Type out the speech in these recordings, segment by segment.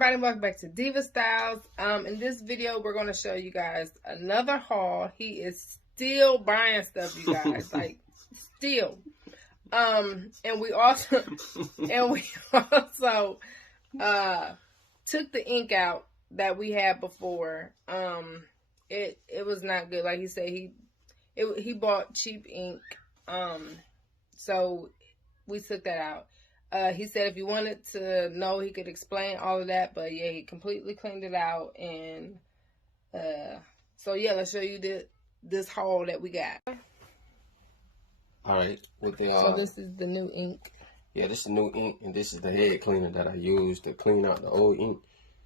everybody, welcome back to Diva Styles. In this video, we're going to show you guys another haul. He is still buying stuff, you guys, like still. And we also took the ink out that we had before. It was not good. Like he said, he bought cheap ink. So we took that out. He said if you wanted to know, he could explain all of that, but yeah, he completely cleaned it out. And so yeah, let's show you this haul that we got. All right, so this is the new ink. Yeah, this is new ink, and this is the head cleaner that I use to clean out the old ink.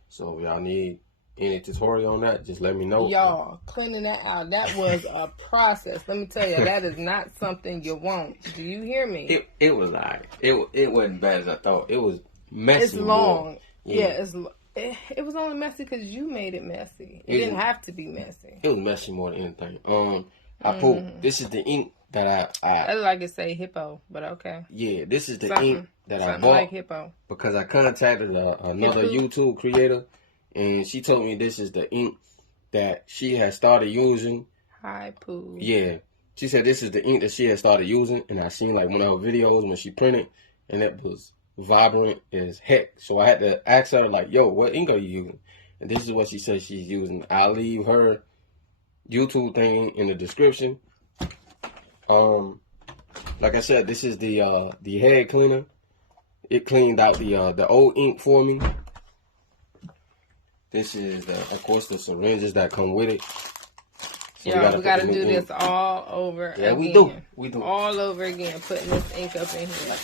So y'all need any tutorial on that, just let me know. Y'all, cleaning that out, that was a process. Let me tell you, that is not something you want. Do you hear me? It was like it wasn't bad as I thought. It was messy. It's long. Yeah, it was only messy because you made it messy. It didn't have to be messy. It was messy more than anything. I pulled. This is the ink that I like it say hippo, but okay. Yeah, this is the ink that I bought like hippo because I contacted another YouTube creator. And she told me this is the ink that she has started using. Hi, Pooh. Yeah. She said this is the ink that she has started using. And I seen like one of her videos when she printed. And it was vibrant as heck. So I had to ask her like, yo, what ink are you using? And this is what she said she's using. I'll leave her YouTube thing in the description. Like I said, this is the head cleaner. It cleaned out the old ink for me. This is, of course, the syringes that come with it. So yeah, we gotta do this all over again. We do. All over again, putting this ink up in here.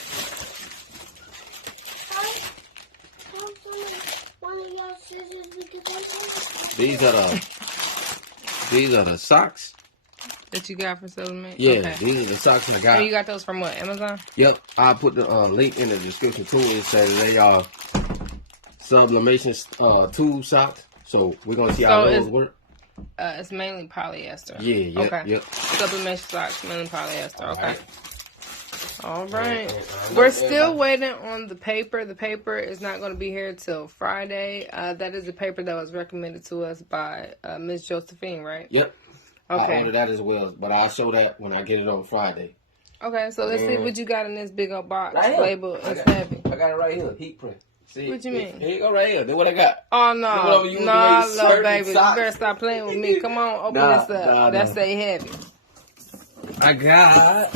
These are the socks that you got for Sublimations? Yeah, okay. These are the socks that I got. And you got those from what, Amazon? Yep, I put the link in the description too. It says they are Sublimations 2 socks. So we're gonna see how those work. It's mainly polyester. Yeah, okay. Yep. Sublimation socks, mainly polyester. Okay. All right. We're still waiting on the paper. The paper is not going to be here till Friday. That is the paper that was recommended to us by Miss Josephine, right? Yep. Okay. I ordered that as well, but I'll show that when I get it on Friday. Okay, so let's see what you got in this big old box labeled as heavy. I got it right here, heat print. See? What you mean? Here you go right here. That's what I got. Oh, no. No, little baby. You better stop playing with me. Come on, open this up. That say heavy. I got...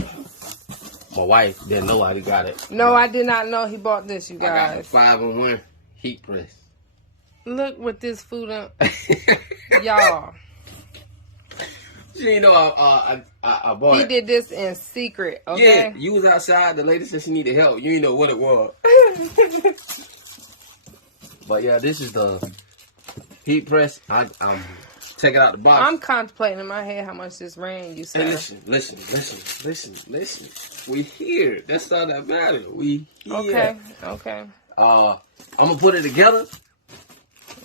My wife didn't know I got it. No, I did not know he bought this, you guys. I got a 5-in-1 heat press. Look what this food up. Y'all. She didn't know I bought it. He did this in secret, okay? Yeah, you was outside. The lady said she needed help. You didn't know what it was. But yeah, this is the heat press. I'm take it out the box. I'm contemplating in my head how much this ran. You said. Hey, listen. We here. That's all that matters. We here. Okay. I'm gonna put it together,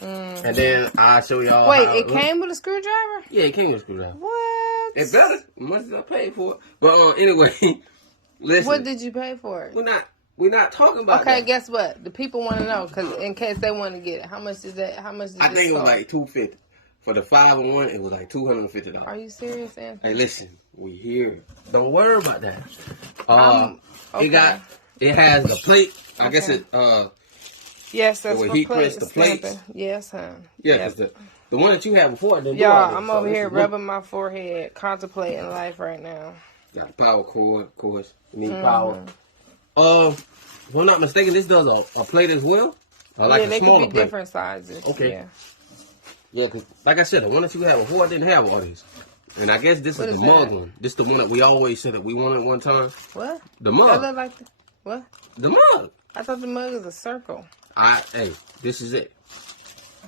and then I'll show y'all. Wait, it came with a screwdriver? Yeah, it came with a screwdriver. What? It better. Much as I paid for it. But anyway, listen. What did you pay for it? We're not talking about that. Okay, guess what? The people want to know, because in case they want to get it, how much is that? How much? I think it was like $250. For the 5-in-1, it was like $250. Are you serious, Anthony? Hey, listen, we here. Don't worry about that. Okay. It has the plate. I guess it yes, that's for heat press the plates. Yes, huh? Yeah, because the one that you had before didn't do all all this. I'm over here rubbing my forehead, contemplating life right now. Got the power cord, of course. You need power. If I'm not mistaken, this does a plate as well. Like yeah, they a smaller could be plate. different sizes. Okay. Yeah, because like I said, the one that you had before didn't have all these. And I guess this is the mug one. This is the one that we always said that we wanted one time. What? The mug. That look like what? The mug. I thought the mug is a circle. Hey, this is it.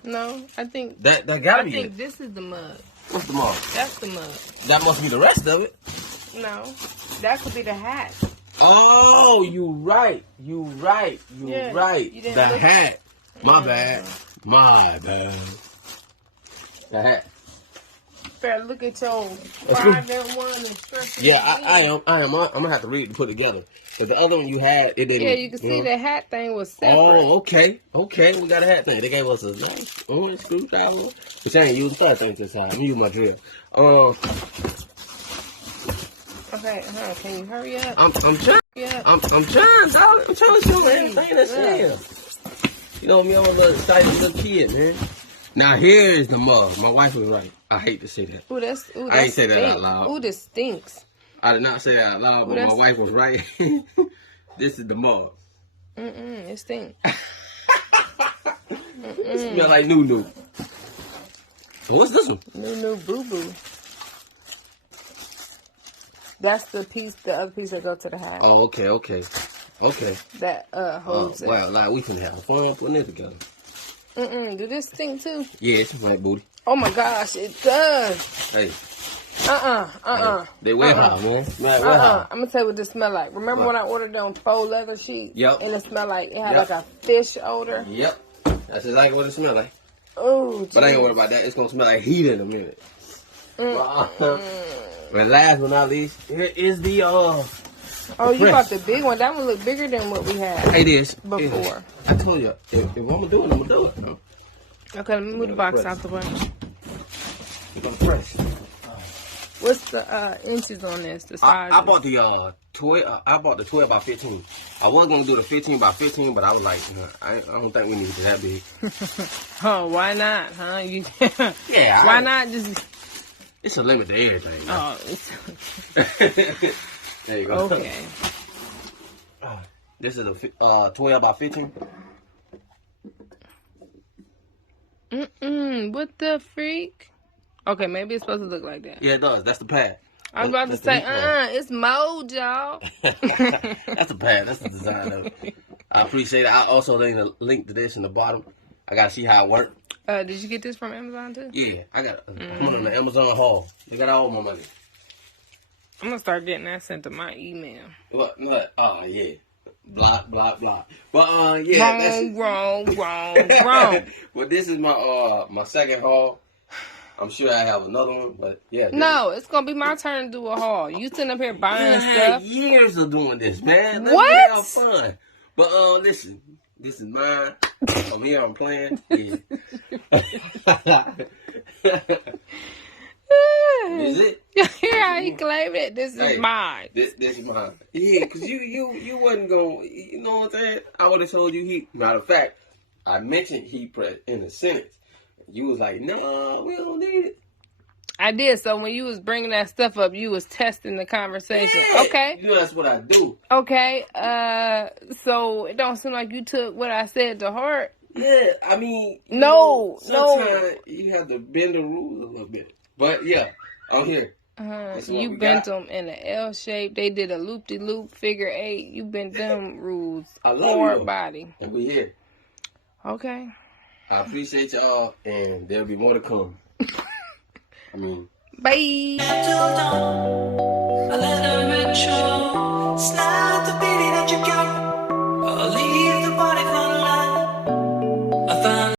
No, I think that gotta be it. I think this is the mug. What's the mug? That's the mug. That must be the rest of it. No, that could be the hat. Oh, you right. The hat. My bad. The hat. Better look at your 5-in-1 instructions. Yeah, I am. I'm gonna have to read to put together. But the other one you had, it didn't. Yeah, you can see the hat thing was separate. Oh, okay. Okay, we got a hat thing. They gave us a nice orange screwdriver. But I ain't using third thing this time. I'm using my drill. Okay, can you hurry up? I'm trying. Yeah. I'm trying, dog. I'm trying to show everything that's here. You know me, I'm a little excited little kid, man. Now here is the mug. My wife was right. I hate to say that. Ooh, I ain't say that out loud. Ooh, this stinks. I did not say that out loud, but my wife was right. This is the mug. It stinks. It smell like new. What's this one? New boo boo. That's the other piece that go to the hat. Oh, okay. That holds it. Wow, like we can have fun putting it together. Do this stink too? Yeah, it's black booty. Oh my gosh, it does. Hey. They wear hot, man. I'm gonna tell you what this smell like. Remember when I ordered them faux leather sheets? Yep. And it smelled like, it had like a fish odor? Yep. That's exactly what it smells like. Oh, but I ain't worried about that. It's gonna smell like heat in a minute. But last but not least, here is the oh, you got the big one. That one look bigger than what we had. It is. Before. I told you, if I'm gonna do it, I'm gonna do it. Okay, let me move the box out the way. It's gonna press. What's the inches on this? The size? I bought the 12. I bought the 12 by 15. I was gonna do the 15 by 15, but I was like, I don't think we need it that big. Oh, why not? Huh? Yeah. Why not just? It's a limit to everything. Oh. There you go. Okay. This is a 12 by 15. What the freak? Okay, maybe it's supposed to look like that. Yeah, it does. That's the pad. I was about to say, it's mold, y'all. That's the pad. That's the design of it. I appreciate it. I also leave a link to this in the bottom. I gotta see how it works. Did you get this from Amazon too? Yeah, I got I'm on the Amazon haul. They got all my money. I'm gonna start getting that sent to my email. What? Oh yeah. Blah. But yeah. Wrong. Well, this is my second haul. I'm sure I have another one, but yeah. No, it's gonna be my turn to do a haul. You sitting up here buying stuff. Years of doing this, man. Let What? me have fun. But listen, this is mine. Over here I'm playing. Yeah. Is it? Here how he claimed it. This is mine. This is mine. Yeah, because you wasn't going, you know what I'm saying? I would have told you heat. Matter of fact, I mentioned heat press in the sentence. You was like, no, we don't need it. I did. So when you was bringing that stuff up, you was testing the conversation. Yeah. Okay. You know that's what I do. Okay. So it don't seem like you took what I said to heart. Yeah, I mean. Sometimes you have to bend the rules a little bit. But yeah, I'm here. You bent them in an L shape. They did a loop-de-loop figure 8. You bent them rules. I love for body. And we here. Okay. I appreciate y'all, and there'll be more to come. I mean. Bye. Till dawn, a letter retro. Slide the beating that you got.